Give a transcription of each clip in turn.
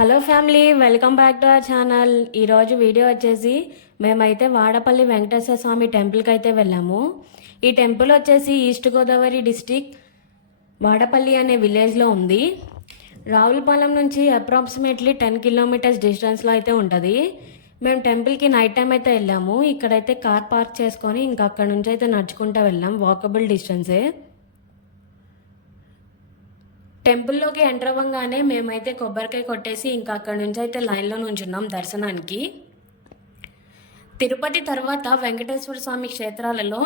Hello family, welcome back to our channel. ఈరోజు video వచ్చేసి మేమైతే వాడపల్లి వెంకటేశ్వర స్వామి టెంపుల్కి అయితే వెళ్ళాము. ఈ టెంపుల్ వచ్చేసి ఈస్ట్ గోదావరి డిస్టిక్ వాడపల్లి అనే విలేజ్లో ఉంది. రావులపాలెం నుంచి అప్రాక్సిమేట్లీ 10 కిలోమీటర్స్ డిస్టెన్స్లో అయితే ఉంటుంది. మేము టెంపుల్కి నైట్ టైం అయితే వెళ్ళాము. ఇక్కడైతే కార్ పార్క్ చేసుకొని ఇంకా అక్కడ నుంచి అయితే నడుచుకుంటూ వెళ్ళాం. వాకబుల్ డిస్టెన్సే. టెంపుల్లోకి ఎంటర్ అవ్వగానే మేమైతే కొబ్బరికాయ కొట్టేసి ఇంకా అక్కడ నుంచి అయితే లైన్లో నుంచున్నాం దర్శనానికి. తిరుపతి తర్వాత వెంకటేశ్వర స్వామి క్షేత్రాలలో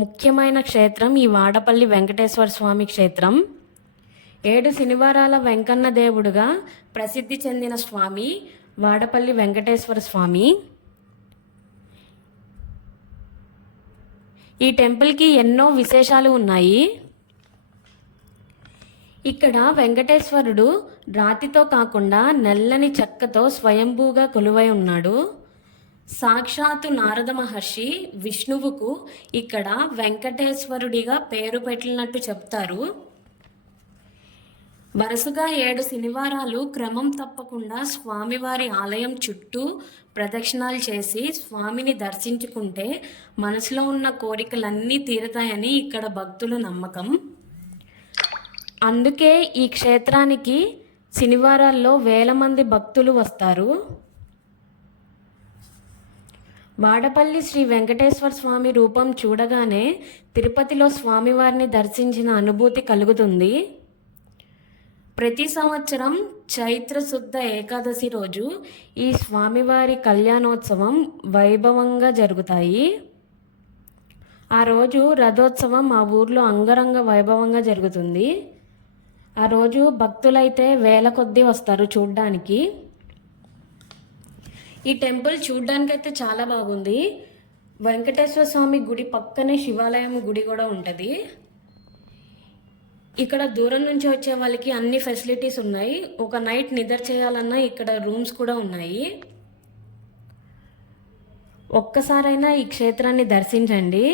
ముఖ్యమైన క్షేత్రం ఈ వాడపల్లి వెంకటేశ్వర స్వామి క్షేత్రం. 7 శనివారాల వెంకన్న దేవుడుగా ప్రసిద్ధి చెందిన స్వామి వాడపల్లి వెంకటేశ్వర స్వామి. ఈ టెంపుల్కి ఎన్నో విశేషాలు ఉన్నాయి. ఇక్కడ వెంకటేశ్వరుడు రాతితో కాకుండా నల్లని చెక్కతో స్వయంభూగా కొలువై ఉన్నాడు. సాక్షాత్తు నారద మహర్షి విష్ణువుకు ఇక్కడ వెంకటేశ్వరుడిగా పేరు పెట్టినట్టు చెప్తారు. వరుసగా 7 శనివారాలు క్రమం తప్పకుండా స్వామివారి ఆలయం చుట్టూ ప్రదక్షిణాలు చేసి స్వామిని దర్శించుకుంటే మనసులో ఉన్న కోరికలన్నీ తీరుతాయని ఇక్కడ భక్తుల నమ్మకం. అందుకే ఈ క్షేత్రానికి శనివారాల్లో వేల మంది భక్తులు వస్తారు. వాడపల్లి శ్రీ వెంకటేశ్వర స్వామి రూపం చూడగానే తిరుపతిలో స్వామివారిని దర్శించిన అనుభూతి కలుగుతుంది. ప్రతి సంవత్సరం చైత్ర శుద్ధ ఏకాదశి రోజు ఈ స్వామివారి కళ్యాణోత్సవం వైభవంగా జరుగుతాయి. ఆ రోజు రథోత్సవం మా ఊర్లో అంగరంగ వైభవంగా జరుగుతుంది. ఆ రోజు భక్తులైతే వేల కొద్దీ వస్తారు చూడ్డానికి. ఈ టెంపుల్ చూడ్డానికైతే చాలా బాగుంది. వెంకటేశ్వర స్వామి గుడి పక్కనే శివాలయం గుడి కూడా ఉంటుంది. ఇక్కడ దూరం నుంచి వచ్చే వాళ్ళకి అన్ని ఫెసిలిటీస్ ఉన్నాయి. ఒక నైట్ నిద్ర చేయాలన్నా ఇక్కడ రూమ్స్ కూడా ఉన్నాయి. ఒక్కసారైనా ఈ క్షేత్రాన్ని దర్శించండి,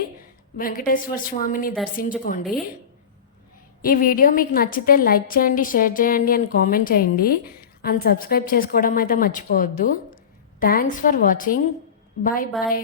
వెంకటేశ్వర స్వామిని దర్శించుకోండి. ఈ వీడియో మీకు నచ్చితే లైక్ చేయండి, షేర్ చేయండి అండ్ కామెంట్ చేయండి అండ్ సబ్స్క్రైబ్ చేసుకోవడం అయితే మర్చిపోవద్దు. Thanks for watching. Bye bye.